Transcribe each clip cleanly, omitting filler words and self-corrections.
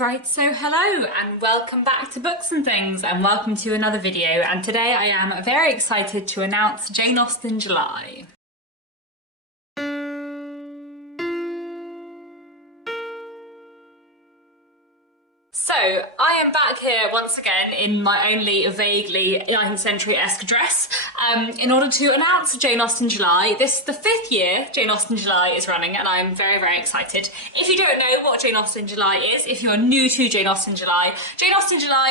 Right, so hello and welcome back to Books and Things and welcome to another video, and today I am very excited to announce Jane Austen July. So, I am back here once again in my only vaguely 19th century-esque dress in order to announce Jane Austen July. This is the 5th year Jane Austen July is running and I'm very, very excited. If you don't know what Jane Austen July is, if you're new to Jane Austen July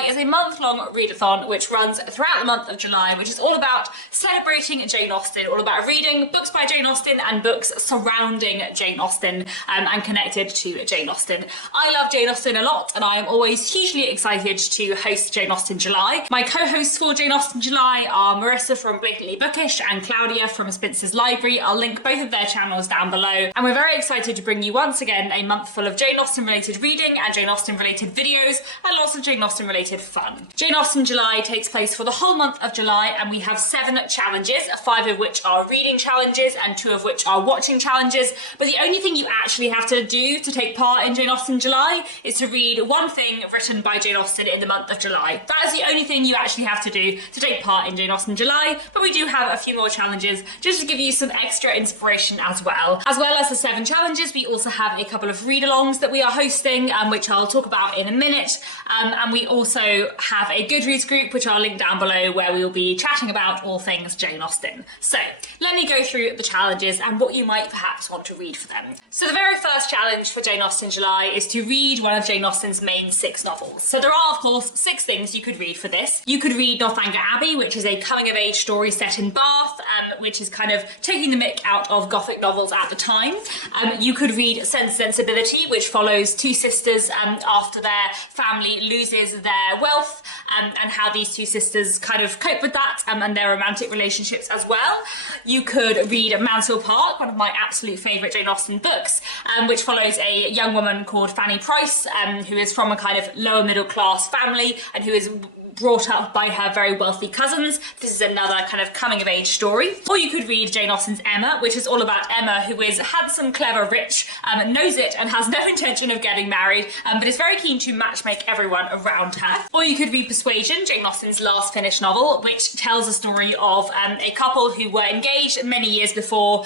is a month-long readathon which runs throughout the month of July, which is all about celebrating Jane Austen, all about reading books by Jane Austen and books surrounding Jane Austen and connected to Jane Austen. I love Jane Austen a lot and I am always hugely excited to host Jane Austen July. My co-hosts for Jane Austen July are Marissa from Blatantly Bookish and Claudia from Spencer's Library. I'll link both of their channels down below. And we're very excited to bring you once again a month full of Jane Austen related reading and Jane Austen related videos and lots of Jane Austen related fun. Jane Austen July takes place for the whole month of July and we have 7 challenges, 5 of which are reading challenges and 2 of which are watching challenges. But the only thing you actually have to do to take part in Jane Austen July is to read one thing written by Jane Austen in the month of July. That is the only thing you actually have to do to take part in Jane Austen July, but we do have a few more challenges just to give you some extra inspiration as well. As well as the 7 challenges, we also have a couple of read-alongs that we are hosting, which I'll talk about in a minute, and we also have a Goodreads group, which I'll link down below, where we will be chatting about all things Jane Austen. So, let me go through the challenges and what you might perhaps want to read for them. So the very first challenge for Jane Austen July is to read one of Jane Austen's main 6 novels. So there are, of course, 6 things you could read for this. You could read Northanger Abbey, which is a coming-of-age story set in Bath, which is kind of taking the mick out of Gothic novels at the time. You could read Sensibility, which follows 2 sisters after their family loses their wealth, and how these 2 sisters kind of cope with that and their romantic relationships as well. You could read Mansfield Park, one of my absolute favourite Jane Austen books, which follows a young woman called Fanny Price, who is from a kind of lower middle class family and who is brought up by her very wealthy cousins. This is another kind of coming of age story. Or you could read Jane Austen's Emma, which is all about Emma, who is handsome, clever, rich, knows it and has no intention of getting married, but is very keen to matchmake everyone around her. Or you could read Persuasion, Jane Austen's last finished novel, which tells the story of a couple who were engaged many years before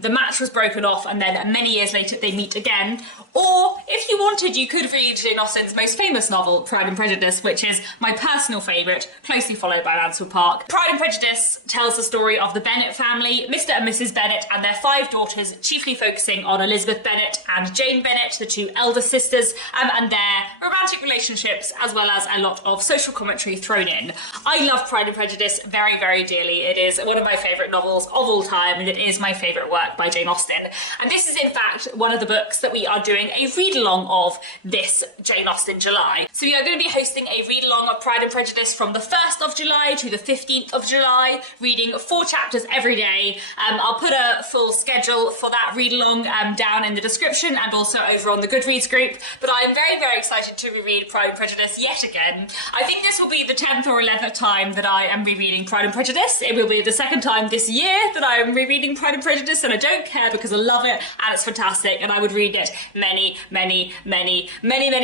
the match was broken off, and then many years later they meet again. Or, if you wanted, you could read Jane Austen's most famous novel, Pride and Prejudice, which is my personal favourite, closely followed by Mansfield Park. Pride and Prejudice tells the story of the Bennet family, Mr. and Mrs. Bennet, and their 5 daughters, chiefly focusing on Elizabeth Bennet and Jane Bennet, the 2 elder sisters, and their romantic relationships, as well as a lot of social commentary thrown in. I love Pride and Prejudice very, very dearly. It is one of my favourite novels of all time, and it is my favourite work by Jane Austen. And this is, in fact, one of the books that we are doing a read-along of this Jane Austen July. So we are going to be hosting a read-along of Pride and Prejudice from the 1st of July to the 15th of July, reading 4 chapters every day. I'll put a full schedule for that read-along down in the description and also over on the Goodreads group, but I am very, very excited to reread Pride and Prejudice yet again. I think this will be the 10th or 11th time that I am rereading Pride and Prejudice. It will be the 2nd time this year that I am rereading Pride and Prejudice, and I don't care because I love it and it's fantastic, and I would read it many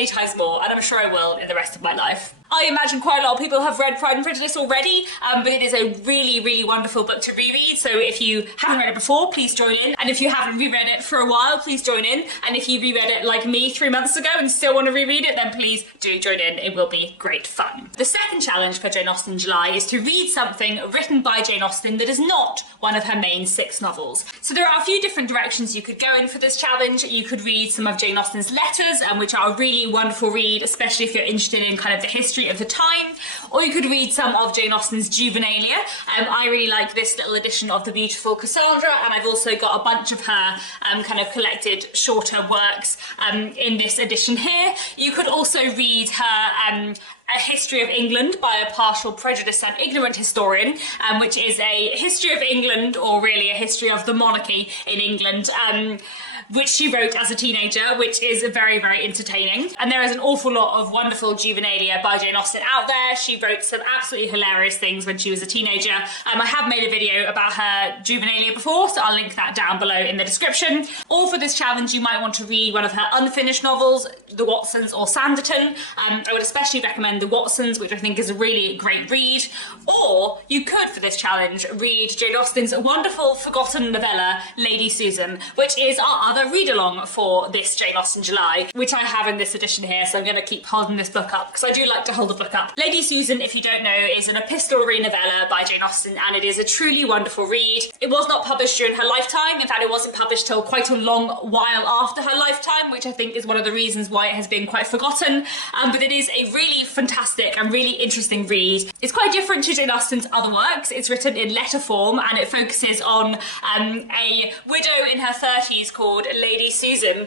times more, and I'm sure I will in the rest of my life. I imagine quite a lot of people have read Pride and Prejudice already, but it is a really, really wonderful book to reread. So if you haven't read it before, please join in. And if you haven't reread it for a while, please join in. And if you reread it like me 3 months ago and still want to reread it, then please do join in. It will be great fun. The second challenge for Jane Austen July is to read something written by Jane Austen that is not one of her main 6 novels. So there are a few different directions you could go in for this challenge. You could read some of Jane Austen's letters, which are a really wonderful read, especially if you're interested in kind of the history of the time. Or you could read some of Jane Austen's juvenilia. I really like this little edition of The Beautiful Cassandra, and I've also got a bunch of her kind of collected shorter works in this edition here. You could also read her A History of England by a Partial, Prejudiced and Ignorant Historian, which is a history of England, or really a history of the monarchy in England, which she wrote as a teenager, which is very, very entertaining. And there is an awful lot of wonderful juvenilia by Jane Austen out there. She wrote some absolutely hilarious things when she was a teenager. I have made a video about her juvenilia before, so I'll link that down below in the description. Or for this challenge, you might want to read one of her unfinished novels, The Watsons or Sanditon. I would especially recommend The Watsons, which I think is a really great read. Or you could, for this challenge, read Jane Austen's wonderful forgotten novella, Lady Susan, which is our other read-along for this Jane Austen July, which I have in this edition here, so I'm going to keep holding this book up, because I do like to hold a book up. Lady Susan, if you don't know, is an epistolary novella by Jane Austen, and it is a truly wonderful read. It was not published during her lifetime. In fact, it wasn't published till quite a long while after her lifetime, which I think is one of the reasons why it has been quite forgotten. But it is a really fantastic and really interesting read. It's quite different to Jane Austen's other works. It's written in letter form, and it focuses on a widow in her 30s called Lady Susan,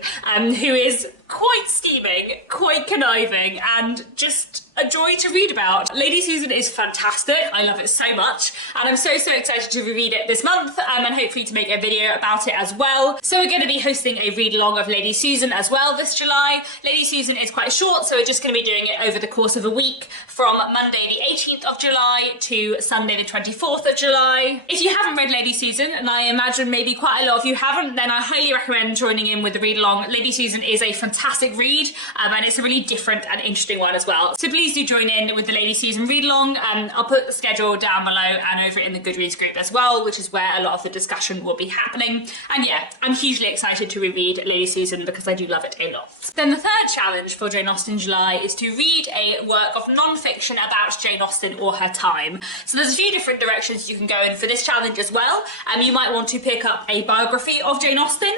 who is quite scheming, quite conniving, and just a joy to read about. Lady Susan is fantastic. I love it so much, and I'm so excited to reread it this month, and hopefully to make a video about it as well. So we're going to be hosting a read-along of Lady Susan as well this July. Lady Susan is quite short, so we're just going to be doing it over the course of a week from Monday the 18th of July to Sunday the 24th of July. If you haven't read Lady Susan, and I imagine maybe quite a lot of you haven't, then I highly recommend joining in with the read-along. Lady Susan is a fantastic read, and it's a really different and interesting one as well. So please do join in with the Lady Susan read-along. I'll put the schedule down below and over in the Goodreads group as well, which is where a lot of the discussion will be happening. And yeah, I'm hugely excited to reread Lady Susan because I do love it a lot. Then the third challenge for Jane Austen July is to read a work of non-fiction about Jane Austen or her time. So there's a few different directions you can go in for this challenge as well. You might want to pick up a biography of Jane Austen.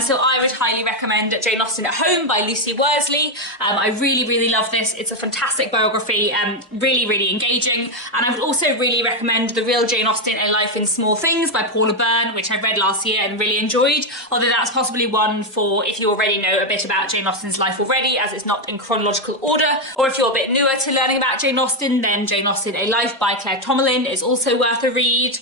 So I would highly recommend Jane Austen at Home by Lucy Worsley. I really love this. It's a fantastic biography, really engaging. And I would also really recommend The Real Jane Austen, A Life in Small Things by Paula Byrne, which I read last year and really enjoyed, although that's possibly one for if you already know a bit about Jane Austen's life already, as it's not in chronological order. Or if you're a bit newer to learning about Jane Austen, then Jane Austen, A Life by Claire Tomalin is also worth a read.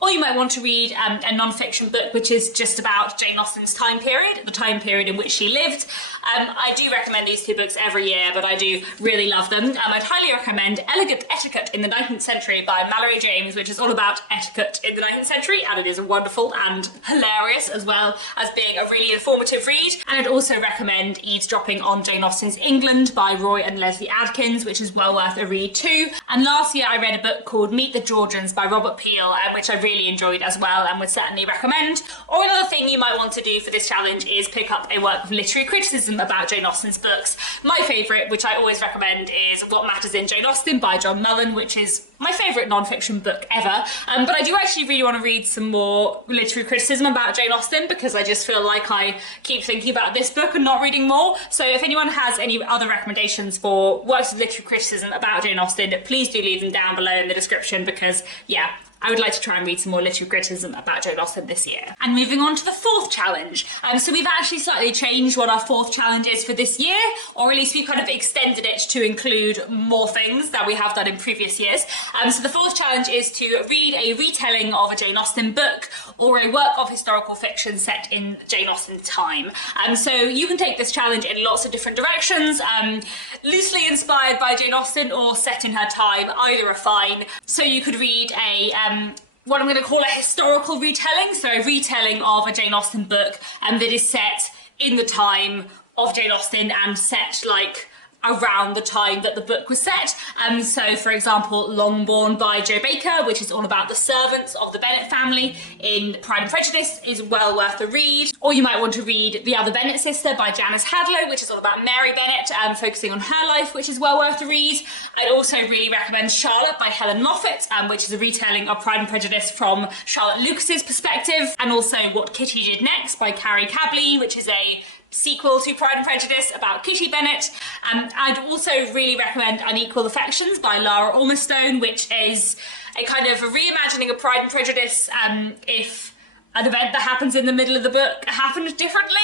Or you might want to read a non-fiction book which is just about Jane Austen's time period, the time period in which she lived. I do recommend these two books every year, but I do really love them. I'd highly recommend Elegant Etiquette in the 19th Century by Mallory James, which is all about etiquette in the 19th century, and it is wonderful and hilarious as well as being a really informative read. And I'd also recommend Eavesdropping on Jane Austen's England by Roy and Leslie Adkins, which is well worth a read too. And last year I read a book called Meet the Georgians by Robert Peel, which I really enjoyed as well and would certainly recommend. Or another thing you might want to do for this challenge is pick up a work of literary criticism about Jane Austen's books. My favourite, which I always recommend, is What Matters in Jane Austen by John Mullen, which is my favourite non-fiction book ever. But I do actually really want to read some more literary criticism about Jane Austen because I just feel like I keep thinking about this book and not reading more. So if anyone has any other recommendations for works of literary criticism about Jane Austen, please do leave them down below in the description because, yeah, I would like to try and read some more literary criticism about Jane Austen this year. And moving on to the fourth challenge. So we've actually slightly changed what our fourth challenge is for this year, or at least we kind of extended it to include more things that we have done in previous years. So the fourth challenge is to read a retelling of a Jane Austen book or a work of historical fiction set in Jane Austen's time. So you can take this challenge in lots of different directions, loosely inspired by Jane Austen or set in her time, either are fine. So you could read what I'm going to call a historical retelling, so a retelling of a Jane Austen book that is set in the time of Jane Austen and set like around the time that the book was set. So for example, Longbourn by Jo Baker, which is all about the servants of the Bennet family in Pride and Prejudice, is well worth a read. Or you might want to read The Other Bennet Sister by Janice Hadlow, which is all about Mary Bennet, focusing on her life, which is well worth a read. I'd also really recommend Charlotte by Helen Moffat, which is a retelling of Pride and Prejudice from Charlotte Lucas's perspective, and also What Kitty Did Next by Carrie Cabley, which is a sequel to Pride and Prejudice about Kitty Bennet. I'd also really recommend Unequal Affections by Lara Ormstone, which is a kind of a reimagining of Pride and Prejudice if an event that happens in the middle of the book happened differently,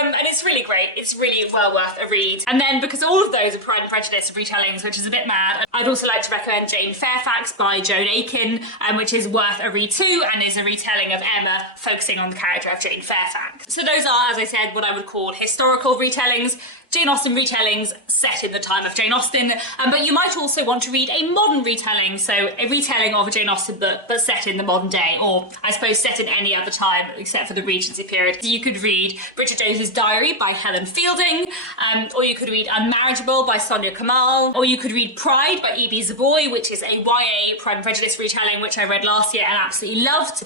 and it's really great. It's really well worth a read. And then, because all of those are Pride and Prejudice retellings, which is a bit mad, I'd also like to recommend Jane Fairfax by Joan Aitken, which is worth a read too, and is a retelling of Emma, focusing on the character of Jane Fairfax. So those are, as I said, what I would call historical retellings. Jane Austen retellings set in the time of Jane Austen, but you might also want to read a modern retelling, so a retelling of a Jane Austen book but set in the modern day, or I suppose set in any other time except for the Regency period. You could read Bridget Jones's Diary by Helen Fielding, or you could read Unmarriageable by Sonia Kamal, or you could read Pride by E.B. Zaboy, which is a YA Pride and Prejudice retelling which I read last year and absolutely loved.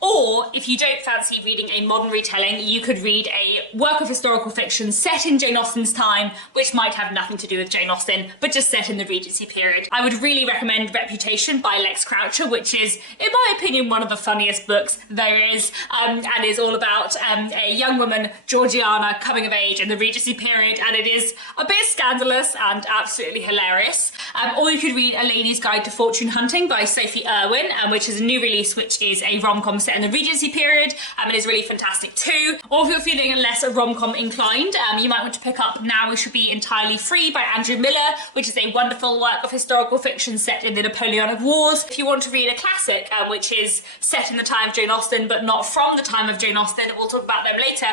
Or if you don't fancy reading a modern retelling, you could read a work of historical fiction set in Jane Austen's time, which might have nothing to do with Jane Austen, but just set in the Regency period. I would really recommend Reputation by Lex Croucher, which is, in my opinion, one of the funniest books there is, and is all about a young woman, Georgiana, coming of age in the Regency period, and it is a bit scandalous and absolutely hilarious. Or you could read A Lady's Guide to Fortune Hunting by Sophie Irwin, which is a new release, which is a rom-com set in the Regency period, and is really fantastic too. Or if you're feeling less rom-com inclined, you might want to pick up Now We Should Be Entirely Free by Andrew Miller, which is a wonderful work of historical fiction set in the Napoleonic Wars. If you want to read a classic, which is set in the time of Jane Austen, but not from the time of Jane Austen, we'll talk about them later,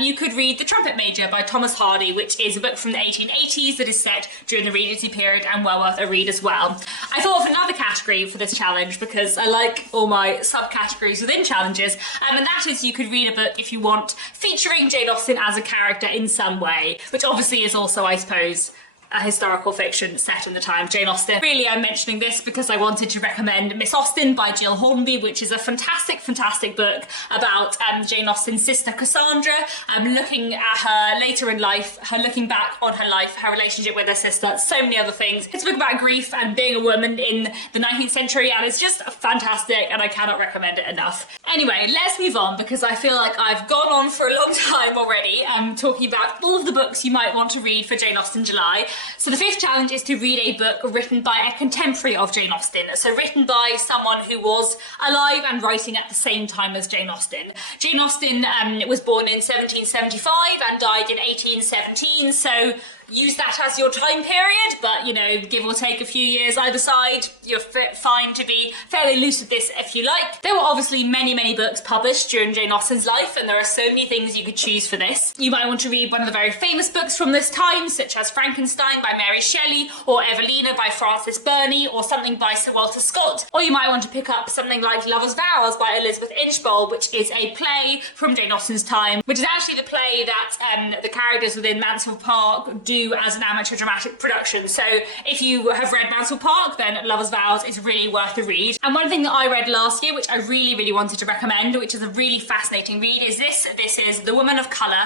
you could read The Trumpet Major by Thomas Hardy, which is a book from the 1880s that is set during the Regency period and well worth a read as well. I thought of another category for this challenge because I like all my subcategories within challenges, and that is you could read a book, if you want, featuring Jane Austen as a character in some way, which obviously is also, I suppose, a historical fiction set in the time of Jane Austen. Really, I'm mentioning this because I wanted to recommend Miss Austen by Jill Hornby, which is a fantastic, fantastic book about Jane Austen's sister Cassandra, looking at her later in life, her looking back on her life, her relationship with her sister, so many other things. It's a book about grief and being a woman in the 19th century, and it's just fantastic, and I cannot recommend it enough. Anyway, let's move on because I feel like I've gone on for a long time already, talking about all of the books you might want to read for Jane Austen July. So the fifth challenge is to read a book written by a contemporary of Jane Austen, so written by someone who was alive and writing at the same time as Jane Austen. Jane Austen was born in 1775 and died in 1817, so use that as your time period, but, you know, give or take a few years either side, you're fine to be fairly loose with this if you like. There were obviously many, many books published during Jane Austen's life, and there are so many things you could choose for this. You might want to read one of the very famous books from this time, such as Frankenstein by Mary Shelley, or Evelina by Frances Burney, or something by Sir Walter Scott. Or you might want to pick up something like Lover's Vows by Elizabeth Inchbald, which is a play from Jane Austen's time, which is actually the play that the characters within Mansfield Park do as an amateur dramatic production. So if you have read Mansfield Park, then Lover's Vows is really worth a read. And one thing that I read last year, which I really, really wanted to recommend, which is a really fascinating read, is this. This is The Woman of Colour,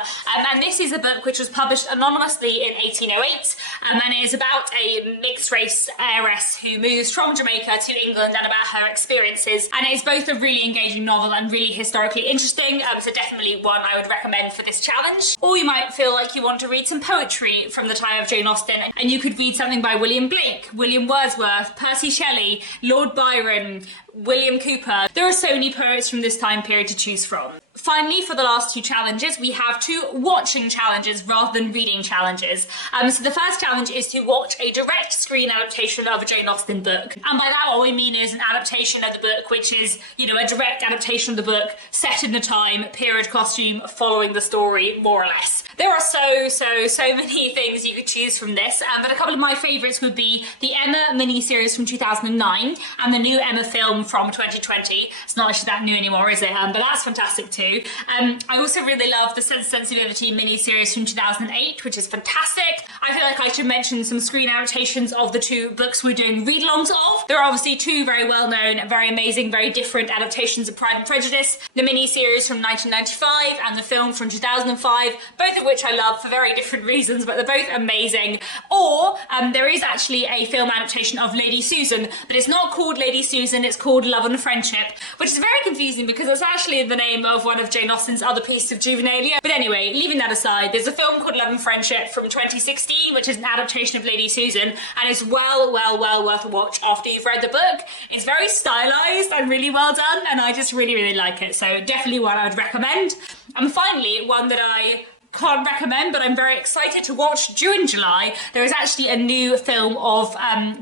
and this is a book which was published anonymously in 1808, and it is about a mixed-race heiress who moves from Jamaica to England and about her experiences. And it is both a really engaging novel and really historically interesting, so definitely one I would recommend for this challenge. Or you might feel like you want to read some poetry from the time of Jane Austen, and you could read something by William Blake, William Wordsworth, Percy Shelley, Lord Byron, William Cooper. There are so many poets from this time period to choose from. Finally, for the last two challenges, we have two watching challenges rather than reading challenges. So the first challenge is to watch a direct screen adaptation of a Jane Austen book. And by that, what we mean is an adaptation of the book, which is, you know, a direct adaptation of the book set in the time, period costume, following the story, more or less. There are so many things you could choose from this, but a couple of my favourites would be the Emma miniseries from 2009 and the new Emma film from 2020. It's not actually that new anymore, is it? But that's fantastic too. I also really love the Sensibility miniseries from 2008, which is fantastic. I feel like I should mention some screen adaptations of the two books we're doing read-alongs of. There are obviously two very well-known, very amazing, very different adaptations of Pride and Prejudice, the miniseries from 1995 and the film from 2005, both of which I love for very different reasons, but they're both amazing. Or there is actually a film adaptation of Lady Susan, but it's not called Lady Susan, it's called Love and Friendship, which is very confusing because it's actually the name of one of Jane Austen's other pieces of juvenilia. But anyway, leaving that aside, there's a film called Love and Friendship from 2016, which is an adaptation of Lady Susan, and it's well worth a watch after you've read the book. It's very stylized and really well done, and I just really like it. So definitely one I would recommend. And finally, one that I can't recommend, but I'm very excited to watch during July. There is actually a new film of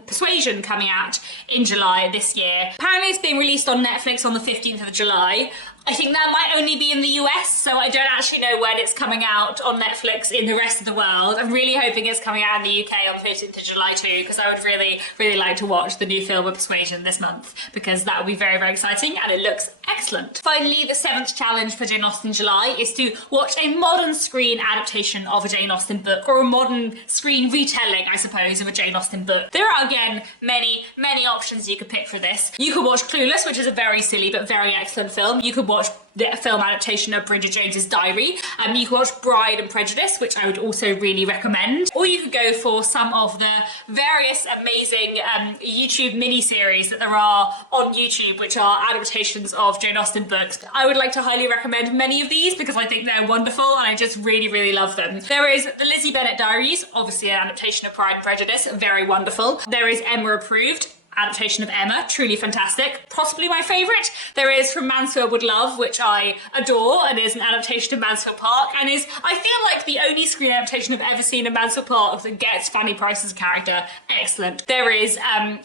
Persuasion coming out in July this year. Apparently it's being released on Netflix on the 15th of July. I think that might only be in the US, so I don't actually know when it's coming out on Netflix in the rest of the world. I'm really hoping it's coming out in the UK on the 15th of July too, because I would really like to watch the new film of Persuasion this month, because that would be very exciting, and it looks excellent. Finally, the 7th challenge for Jane Austen July is to watch a modern screen adaptation of a Jane Austen book, or a modern screen retelling, I suppose, of a Jane Austen book. There are, again, many options you could pick for this. You could watch Clueless, which is a very silly but very excellent film. You could watch the film adaptation of Bridget Jones's Diary. You could watch Bride and Prejudice, which I would also really recommend. Or you could go for some of the various amazing YouTube mini-series that there are on YouTube, which are adaptations of Jane Austen books. I would like to highly recommend many of these because I think they're wonderful and I just really love them. There is the Lizzie Bennet Diaries, obviously an adaptation of Pride and Prejudice, very wonderful. There is Emma Approved, adaptation of Emma, truly fantastic, possibly my favourite. There is From Mansfield with Love, which I adore, and is an adaptation of Mansfield Park, and is, I feel like, the only screen adaptation I've ever seen of Mansfield Park that gets Fanny Price's character excellent. There is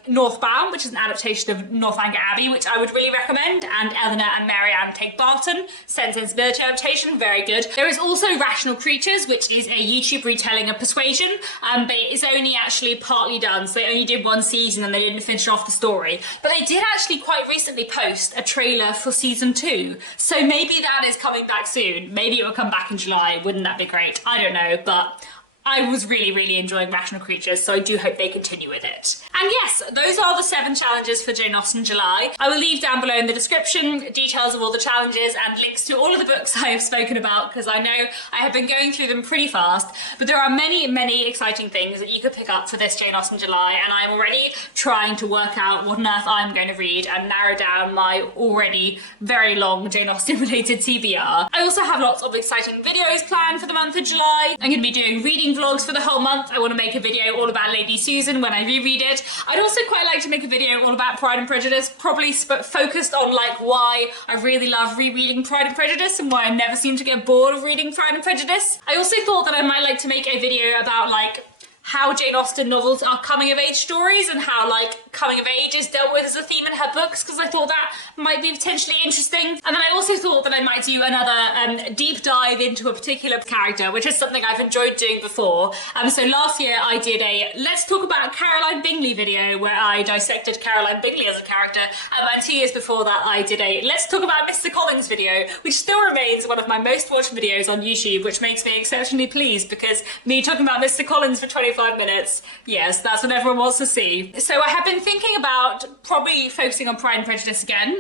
Northbound, which is an adaptation of Northanger Abbey, which I would really recommend, and Eleanor and Marianne Take Barton, Sensibility adaptation, very good. There is also Rational Creatures, which is a YouTube retelling of Persuasion, but it's only actually partly done, so they only did one season and they didn't finish off the story. But they did actually quite recently post a trailer for season 2, so maybe that is coming back soon. Maybe it will come back in July. Wouldn't that be great? I don't know, but I was really enjoying Rational Creatures, so I do hope they continue with it. And yes, those are the 7 challenges for Jane Austen July. I will leave down below in the description details of all the challenges and links to all of the books I have spoken about, because I know I have been going through them pretty fast, but there are many exciting things that you could pick up for this Jane Austen July, and I'm already trying to work out what on earth I'm going to read and narrow down my already very long Jane Austen related TBR. I also have lots of exciting videos planned for the month of July. I'm going to be doing reading vlogs for the whole month. I want to make a video all about Lady Susan when I reread it. I'd also quite like to make a video all about Pride and Prejudice, probably focused on like why I really love rereading Pride and Prejudice and why I never seem to get bored of reading Pride and Prejudice. I also thought that I might like to make a video about like how Jane Austen novels are coming of age stories and how like coming of age is dealt with as a theme in her books, because I thought that might be potentially interesting. And then I also thought that I might do another deep dive into a particular character, which is something I've enjoyed doing before. So last year I did a Let's Talk About Caroline Bingley video where I dissected Caroline Bingley as a character, and 2 years before that I did a Let's Talk About Mr. Collins video, which still remains one of my most watched videos on YouTube, which makes me exceptionally pleased because me talking about Mr. Collins for 25 minutes, yes, that's what everyone wants to see. So I have been thinking about probably focusing on Pride and Prejudice again,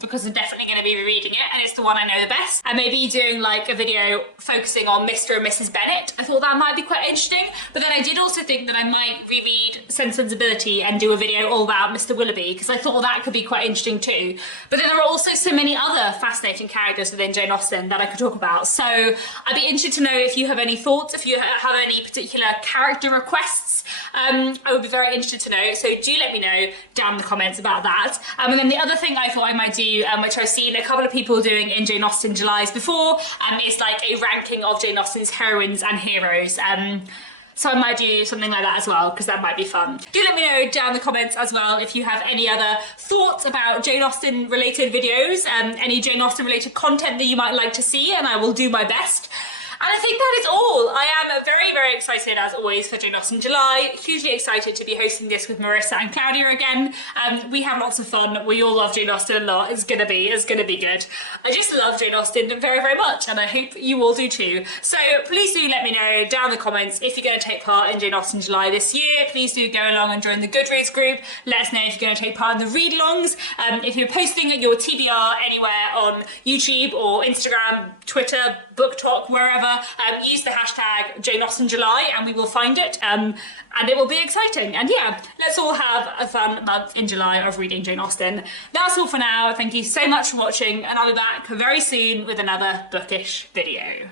because I'm definitely going to be rereading it and it's the one I know the best, and maybe doing like a video focusing on Mr. and Mrs. Bennet. I thought that might be quite interesting, but then I did also think that I might reread Sensibility and do a video all about Mr. Willoughby, because I thought that could be quite interesting too. But then there are also so many other fascinating characters within Jane Austen that I could talk about, so I'd be interested to know if you have any thoughts, if you have any particular character requests. I would be very interested to know, so do let me know down in the comments about that. And then the other thing I thought I might do, which I've seen a couple of people doing in Jane Austen July's before, is like a ranking of Jane Austen's heroines and heroes. So I might do something like that as well, because that might be fun. Do let me know down in the comments as well if you have any other thoughts about Jane Austen related videos, any Jane Austen related content that you might like to see, and I will do my best. And I think that is all. I am very excited as always for Jane Austen July. Hugely excited to be hosting this with Marissa and Claudia again. We have lots of fun. We all love Jane Austen a lot. It's gonna be good. I just love Jane Austen very much, and I hope you all do too. So please do let me know down in the comments if you're going to take part in Jane Austen July this year. Please do go along and join the Goodreads group. Let us know if you're going to take part in the read-alongs. If you're posting your TBR anywhere on YouTube or Instagram, Twitter, Book Talk, wherever, use the hashtag Jane Austen July and we will find it. And it will be exciting. And yeah, let's all have a fun month in July of reading Jane Austen. That's all for now. Thank you so much for watching, and I'll be back very soon with another bookish video.